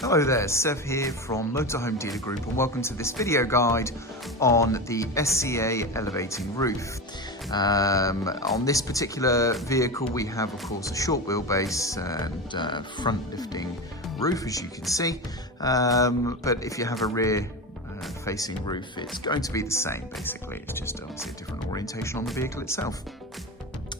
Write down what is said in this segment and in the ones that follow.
Hello there, Sev here from Motorhome Dealer Group, and welcome to this video guide on the SCA elevating roof. On this particular vehicle we have of course a short wheelbase and front lifting roof, as you can see, but if you have a rear facing roof it's going to be the same basically. It's just obviously a different orientation on the vehicle itself.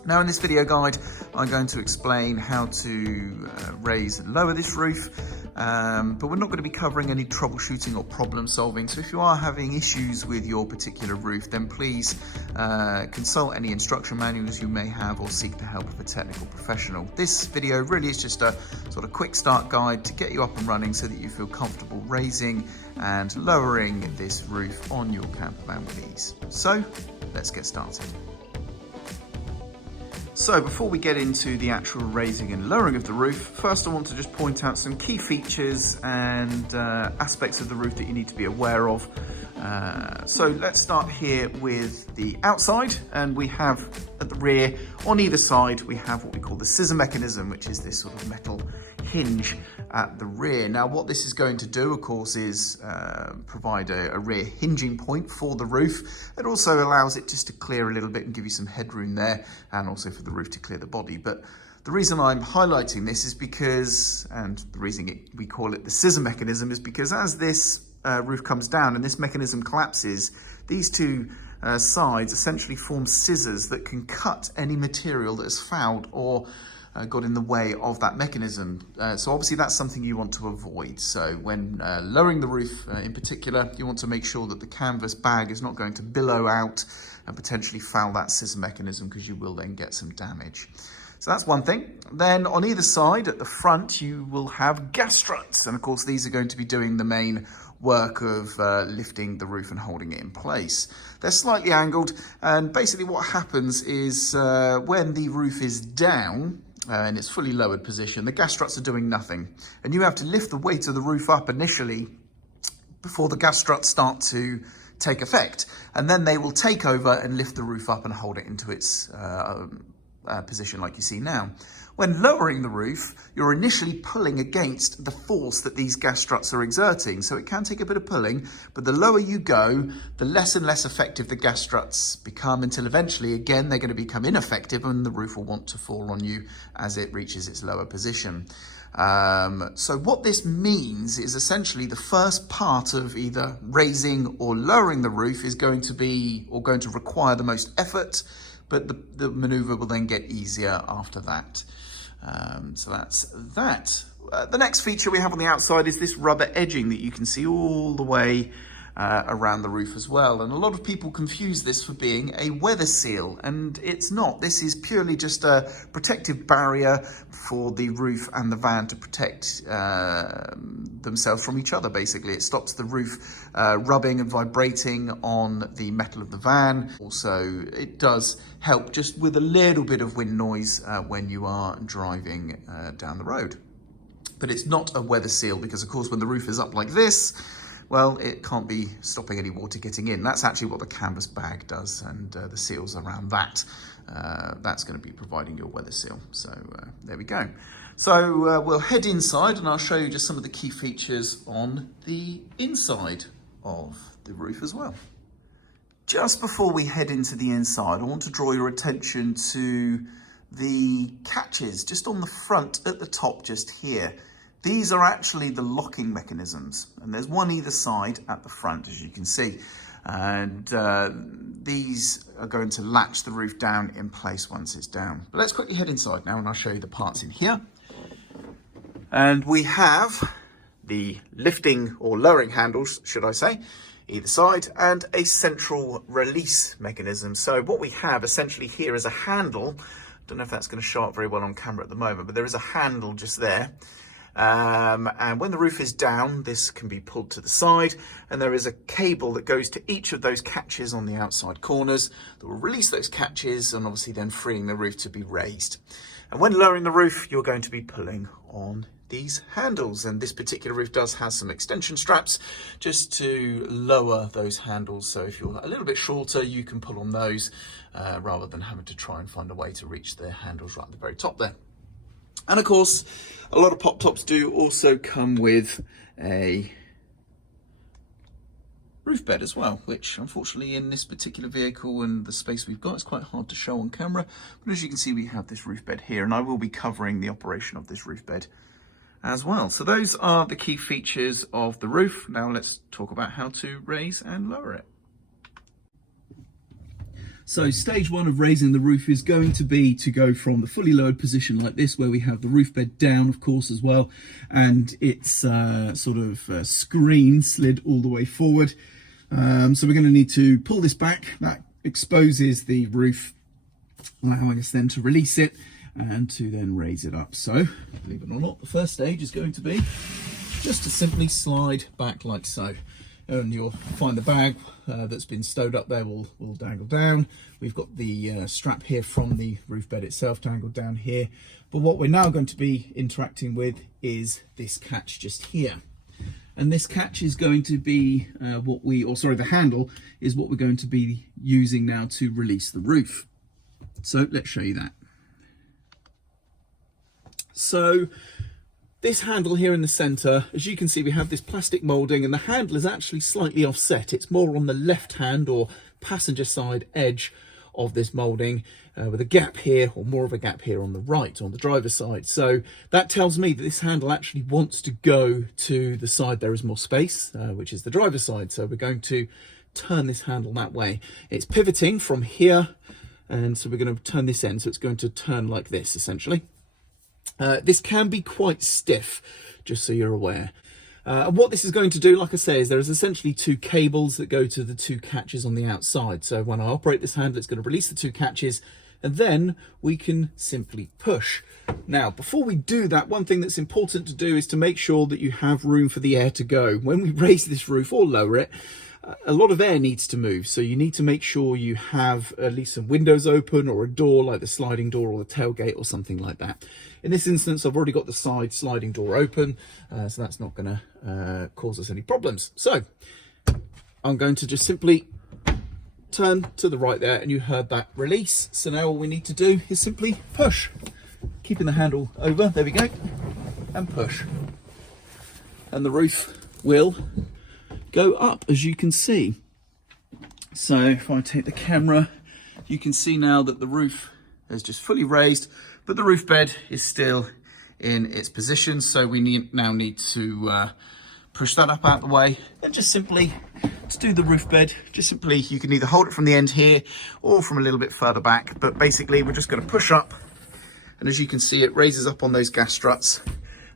Now in this video guide I'm going to explain how to raise and lower this roof, but we're not going to be covering any troubleshooting or problem solving. So if you are having issues with your particular roof, then please consult any instruction manuals you may have or seek the help of a technical professional. This video really is just a sort of quick start guide to get you up and running so that you feel comfortable raising and lowering this roof on your campervan with ease. So let's get started. So before we get into the actual raising and lowering of the roof, first I want to just point out some key features and aspects of the roof that you need to be aware of. So let's start here with the outside, and we have at the rear, on either side, we have what we call the scissor mechanism, which is this sort of metal hinge at the rear. Now what this is going to do, of course, is provide a rear hinging point for the roof. It also allows it just to clear a little bit and give you some headroom there, and also for the roof to clear the body. But the reason I'm highlighting this is because, and the reason we call it the scissor mechanism, is because as this roof comes down and this mechanism collapses, these two sides essentially form scissors that can cut any material that is fouled or got in the way of that mechanism. So obviously that's something you want to avoid. So when lowering the roof in particular, you want to make sure that the canvas bag is not going to billow out and potentially foul that scissor mechanism, because you will then get some damage. So that's one thing. Then on either side at the front you will have gas struts, and of course these are going to be doing the main work of lifting the roof and holding it in place. They're slightly angled, and basically what happens is when the roof is down in its fully lowered position, the gas struts are doing nothing, and you have to lift the weight of the roof up initially before the gas struts start to take effect, and then they will take over and lift the roof up and hold it into its position like you see now. When lowering the roof, you're initially pulling against the force that these gas struts are exerting, so it can take a bit of pulling, but the lower you go, the less and less effective the gas struts become, until eventually, again, they're going to become ineffective and the roof will want to fall on you as it reaches its lower position. So what this means is essentially the first part of either raising or lowering the roof is going to be, or going to require, the most effort, but the maneuver will then get easier after that. So that's that. The next feature we have on the outside is this rubber edging that you can see all the way around the roof as well. And a lot of people confuse this for being a weather seal, and it's not. This is purely just a protective barrier for the roof and the van to protect themselves from each other, basically. It stops the roof rubbing and vibrating on the metal of the van. Also, it does help just with a little bit of wind noise when you are driving down the road. But it's not a weather seal, because of course when the roof is up like this, well, it can't be stopping any water getting in. That's actually what the canvas bag does, and the seals around that. That's going to be providing your weather seal. So there we go. So we'll head inside and I'll show you just some of the key features on the inside of the roof as well. Just before we head into the inside, I want to draw your attention to the catches just on the front at the top just here. These are actually the locking mechanisms, and there's one either side at the front, as you can see. And these are going to latch the roof down in place once it's down. But let's quickly head inside now and I'll show you the parts in here. And we have the lifting or lowering handles, should I say, either side, and a central release mechanism. So what we have essentially here is a handle. Don't know if that's going to show up very well on camera at the moment, but there is a handle just there. And when the roof is down, this can be pulled to the side, and there is a cable that goes to each of those catches on the outside corners that will release those catches, and obviously then freeing the roof to be raised. And when lowering the roof, you're going to be pulling on these handles, and this particular roof does have some extension straps just to lower those handles. So if you're a little bit shorter, you can pull on those rather than having to try and find a way to reach the handles right at the very top there. And of course, A lot of pop tops do also come with a roof bed as well, which unfortunately in this particular vehicle and the space we've got, it's quite hard to show on camera. But as you can see, we have this roof bed here, and I will be covering the operation of this roof bed as well. So those are the key features of the roof. Now let's talk about how to raise and lower it. So stage one of raising the roof is going to be to go from the fully lowered position like this, where we have the roof bed down, of course, as well, and it's sort of screen slid all the way forward. So we're going to need to pull this back. That exposes the roof, allowing us then to release it and to then raise it up. So, believe it or not, the first stage is going to be just to simply slide back like so. And you'll find the bag that's been stowed up there will dangle down. We've got the strap here from the roof bed itself dangled down here. But what we're now going to be interacting with is this catch just here. And this catch is going to be the handle is what we're going to be using now to release the roof. So let's show you that. So this handle here in the center, as you can see, we have this plastic molding, and the handle is actually slightly offset. It's more on the left hand or passenger side edge of this molding, with a gap here, or more of a gap here on the right, on the driver's side. So that tells me that this handle actually wants to go to the side there is more space, which is the driver's side. So we're going to turn this handle that way. It's pivoting from here, and so we're going to turn this end, so it's going to turn like this essentially. This can be quite stiff, just so you're aware. And what this is going to do, like I say, is there is essentially two cables that go to the two catches on the outside. So when I operate this handle, it's going to release the two catches, and then we can simply push. Now, before we do that, one thing that's important to do is to make sure that you have room for the air to go. When we raise this roof or lower it, a lot of air needs to move, so you need to make sure you have at least some windows open, or a door like the sliding door or the tailgate or something like that. In this instance, I've already got the side sliding door open, so that's not going to cause us any problems. So I'm going to just simply turn to the right there, and you heard that release. So now all we need to do is simply push, keeping the handle over, there we go, and push. And the roof will go up, as you can see. So if I take the camera, you can see now that the roof is just fully raised, but the roof bed is still in its position. So we now need to push that up out the way, and just simply to do the roof bed, you can either hold it from the end here or from a little bit further back, but basically we're just going to push up, and as you can see, it raises up on those gas struts,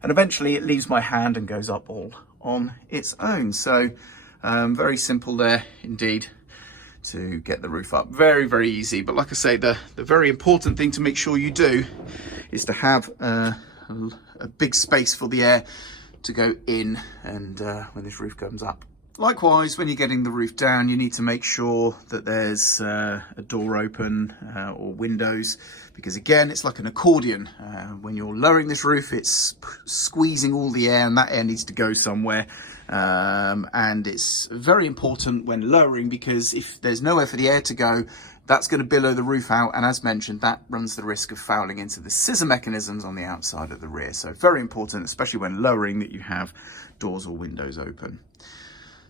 and eventually it leaves my hand and goes up all on its own. So very simple there indeed to get the roof up. Very, very easy. But like I say, the very important thing to make sure you do is to have a big space for the air to go in, and when this roof comes up. Likewise, when you're getting the roof down, you need to make sure that there's a door open or windows, because again, it's like an accordion. When you're lowering this roof, it's squeezing all the air, and that air needs to go somewhere. And it's very important when lowering, because if there's nowhere for the air to go, that's going to billow the roof out, and as mentioned, that runs the risk of fouling into the scissor mechanisms on the outside of the rear. So very important, especially when lowering, that you have doors or windows open.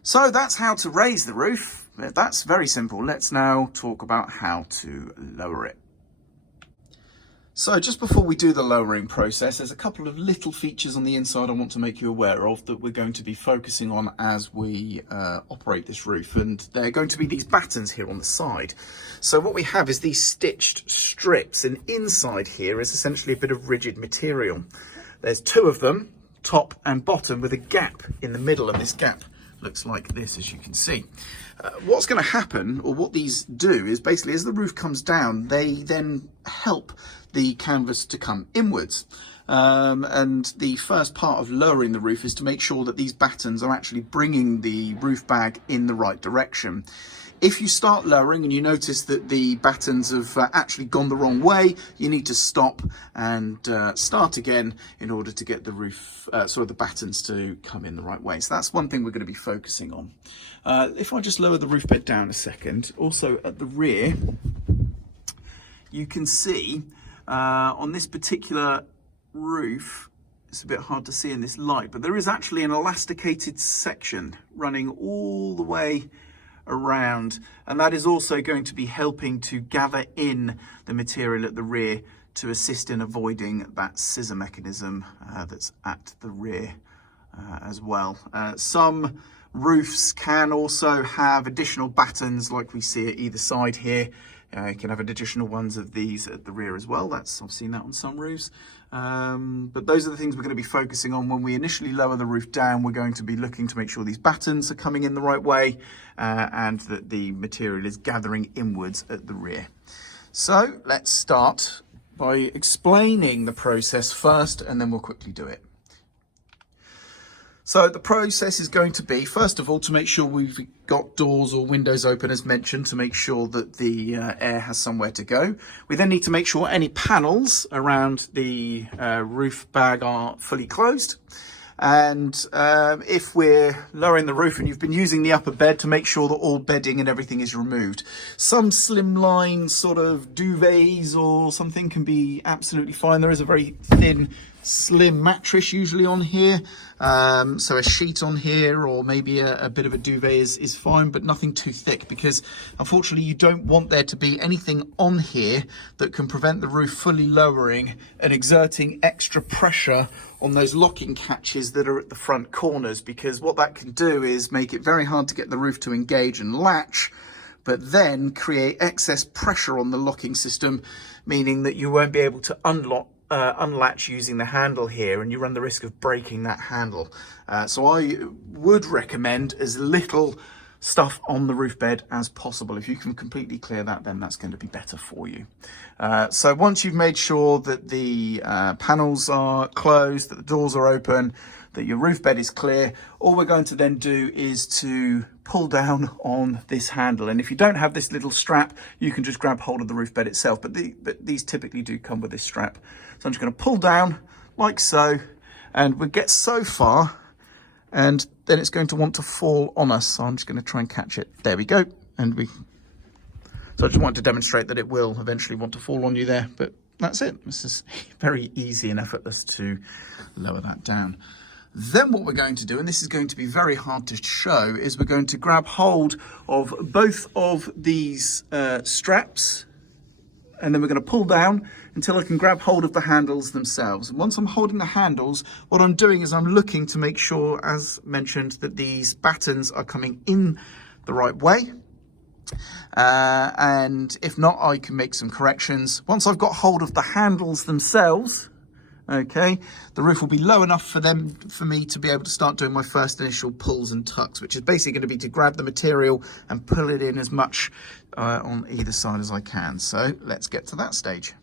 So that's how to raise the roof. That's very simple. Let's now talk about how to lower it. So just before we do the lowering process, there's a couple of little features on the inside I want to make you aware of that we're going to be focusing on as we operate this roof. And they're going to be these battens here on the side. So what we have is these stitched strips, and inside here is essentially a bit of rigid material. There's two of them, top and bottom, with a gap in the middle, and this gap looks like this, as you can see. What's going to happen, or what these do, is basically as the roof comes down, they then help the canvas to come inwards. And the first part of lowering the roof is to make sure that these battens are actually bringing the roof bag in the right direction. If you start lowering and you notice that the battens have actually gone the wrong way, you need to stop and start again in order to get the roof, the battens to come in the right way. So that's one thing we're going to be focusing on. If I just lower the roof bed down a second, also at the rear, you can see on this particular roof, it's a bit hard to see in this light, but there is actually an elasticated section running all the way around, and that is also going to be helping to gather in the material at the rear to assist in avoiding that scissor mechanism that's at the rear as well. Some roofs can also have additional battens like we see at either side here. You can have additional ones of these at the rear as well. I've seen that on some roofs. But those are the things we're going to be focusing on when we initially lower the roof down. We're going to be looking to make sure these battens are coming in the right way and that the material is gathering inwards at the rear. So let's start by explaining the process first, and then we'll quickly do it. So the process is going to be, first of all, to make sure we've got doors or windows open as mentioned, to make sure that the air has somewhere to go. We then need to make sure any panels around the roof bag are fully closed. And if we're lowering the roof and you've been using the upper bed, to make sure that all bedding and everything is removed. Some slimline sort of duvets or something can be absolutely fine. There is a very thin, slim mattress usually on here. So a sheet on here or maybe a bit of a duvet is fine, but nothing too thick, because unfortunately you don't want there to be anything on here that can prevent the roof fully lowering and exerting extra pressure on those locking catches that are at the front corners, because what that can do is make it very hard to get the roof to engage and latch, but then create excess pressure on the locking system, meaning that you won't be able to unlatch using the handle here, and you run the risk of breaking that handle. So I would recommend as little stuff on the roof bed as possible. If you can completely clear that, then that's going to be better for you. So once you've made sure that the panels are closed, that the doors are open, that your roof bed is clear, all we're going to then do is to pull down on this handle. And if you don't have this little strap, you can just grab hold of the roof bed itself, but these typically do come with this strap. So I'm just going to pull down like so, and we get so far, and then it's going to want to fall on us. So I'm just going to try and catch it. There we go. So I just wanted to demonstrate that it will eventually want to fall on you there, but that's it. This is very easy and effortless to lower that down. Then what we're going to do, and this is going to be very hard to show, is we're going to grab hold of both of these straps, and then we're going to pull down until I can grab hold of the handles themselves. And once I'm holding the handles, what I'm doing is I'm looking to make sure, as mentioned, that these battens are coming in the right way. And if not, I can make some corrections. Once I've got hold of the handles themselves, okay, the roof will be low enough for me to be able to start doing my first initial pulls and tucks, which is basically going to be to grab the material and pull it in as much on either side as I can. So let's get to that stage.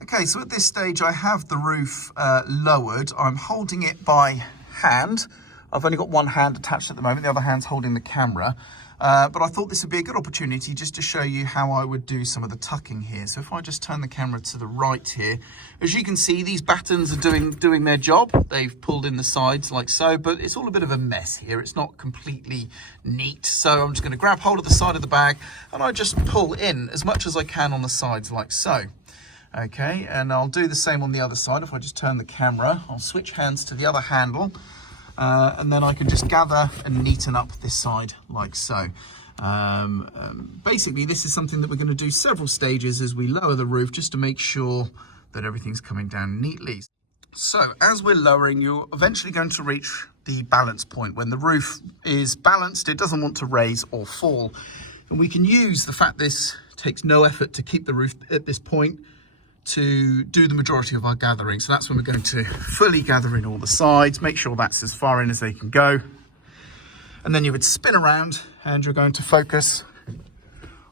Okay, so at this stage I have the roof lowered. I'm holding it by hand. I've only got one hand attached at the moment, the other hand's holding the camera. But I thought this would be a good opportunity just to show you how I would do some of the tucking here. So if I just turn the camera to the right here, as you can see, these battens are doing their job. They've pulled in the sides like so, but it's all a bit of a mess here. It's not completely neat. So I'm just going to grab hold of the side of the bag and I just pull in as much as I can on the sides like so. Okay, and I'll do the same on the other side. If I just turn the camera, I'll switch hands to the other handle. And then I can just gather and neaten up this side like so. Basically, this is something that we're going to do several stages as we lower the roof, just to make sure that everything's coming down neatly. So as we're lowering, you're eventually going to reach the balance point. When the roof is balanced, it doesn't want to raise or fall. And we can use the fact this takes no effort to keep the roof at this point to do the majority of our gathering. So that's when we're going to fully gather in all the sides, make sure that's as far in as they can go. And then you would spin around and you're going to focus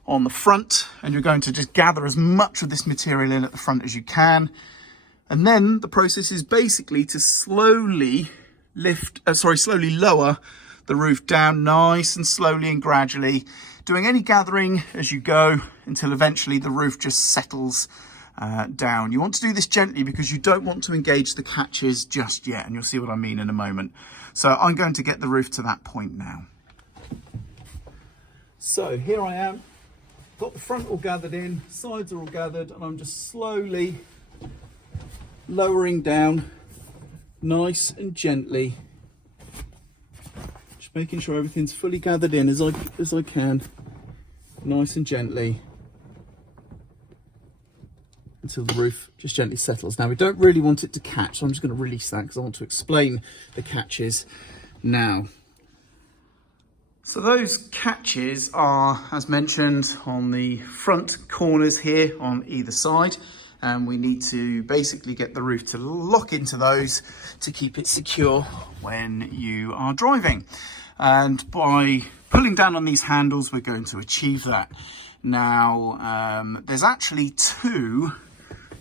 on the front, and you're going to just gather as much of this material in at the front as you can. And then the process is basically to slowly lower the roof down nice and slowly and gradually, doing any gathering as you go until eventually the roof just settles down. You want to do this gently because you don't want to engage the catches just yet, and you'll see what I mean in a moment. So I'm going to get the roof to that point now. So here I am, got the front all gathered in, sides are all gathered, and I'm just slowly lowering down nice and gently, just making sure everything's fully gathered in as I can, nice and gently, until the roof just gently settles. Now we don't really want it to catch, so I'm just going to release that because I want to explain the catches now. So those catches are, as mentioned, on the front corners here on either side, and we need to basically get the roof to lock into those to keep it secure when you are driving. And by pulling down on these handles, we're going to achieve that. Now, there's actually 2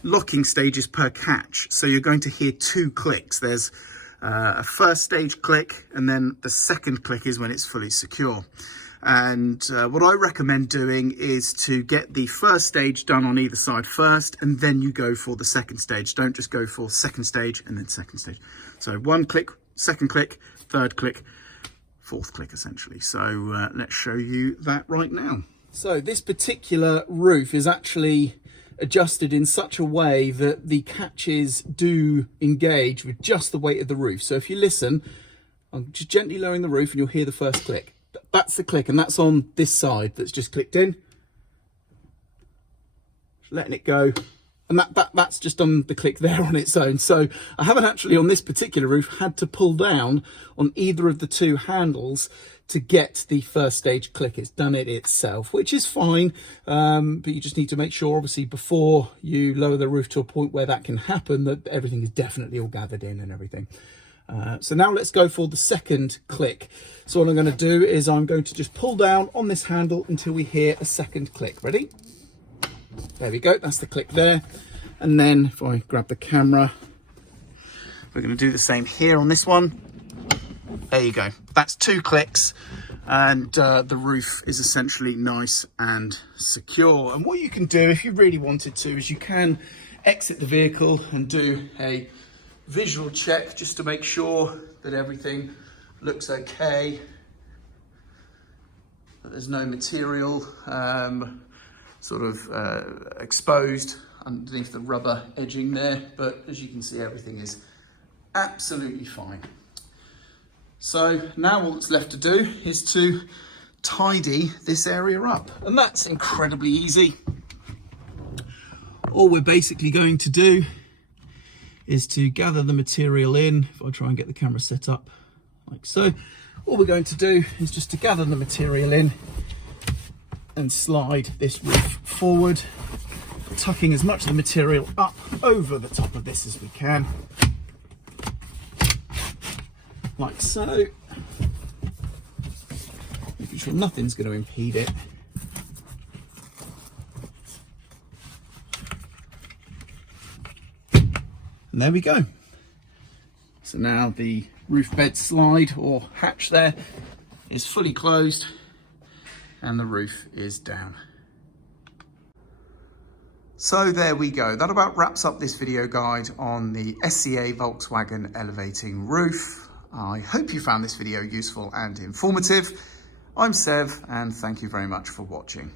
locking stages per catch, so you're going to hear 2 clicks. There's a first stage click, and then the second click is when it's fully secure. And what I recommend doing is to get the first stage done on either side first, and then you go for the second stage. Don't just go for second stage and then second stage. So 1 click, second click, third click, fourth click essentially. So let's show you that right now. So this particular roof is actually adjusted in such a way that the catches do engage with just the weight of the roof. So if you listen, I'm just gently lowering the roof and you'll hear the first click. That's the click, and that's on this side that's just clicked in. Just letting it go. And that's just on the click there on its own. So I haven't actually on this particular roof had to pull down on either of the 2 handles to get the first stage click. It's done it itself, which is fine, but you just need to make sure, obviously, before you lower the roof to a point where that can happen, that everything is definitely all gathered in and everything. So now let's go for the second click. So what I'm going to do is I'm going to just pull down on this handle until we hear a second click. Ready? There we go, that's the click there. And then if I grab the camera, we're going to do the same here on this one. There you go, that's 2 clicks, and the roof is essentially nice and secure. And what you can do if you really wanted to is you can exit the vehicle and do a visual check just to make sure that everything looks okay, that there's no material exposed underneath the rubber edging there, but as you can see, everything is absolutely fine. So now all that's left to do is to tidy this area up, and that's incredibly easy. All we're basically going to do is to gather the material in. If I try and get the camera set up like so, all we're going to do is just to gather the material in and slide this roof forward, tucking as much of the material up over the top of this as we can, like so, making sure nothing's going to impede it. And there we go. So now the roof bed slide or hatch there is fully closed and the roof is down. So there we go. That about wraps up this video guide on the SCA Volkswagen elevating roof. I hope you found this video useful and informative. I'm Sev, and thank you very much for watching.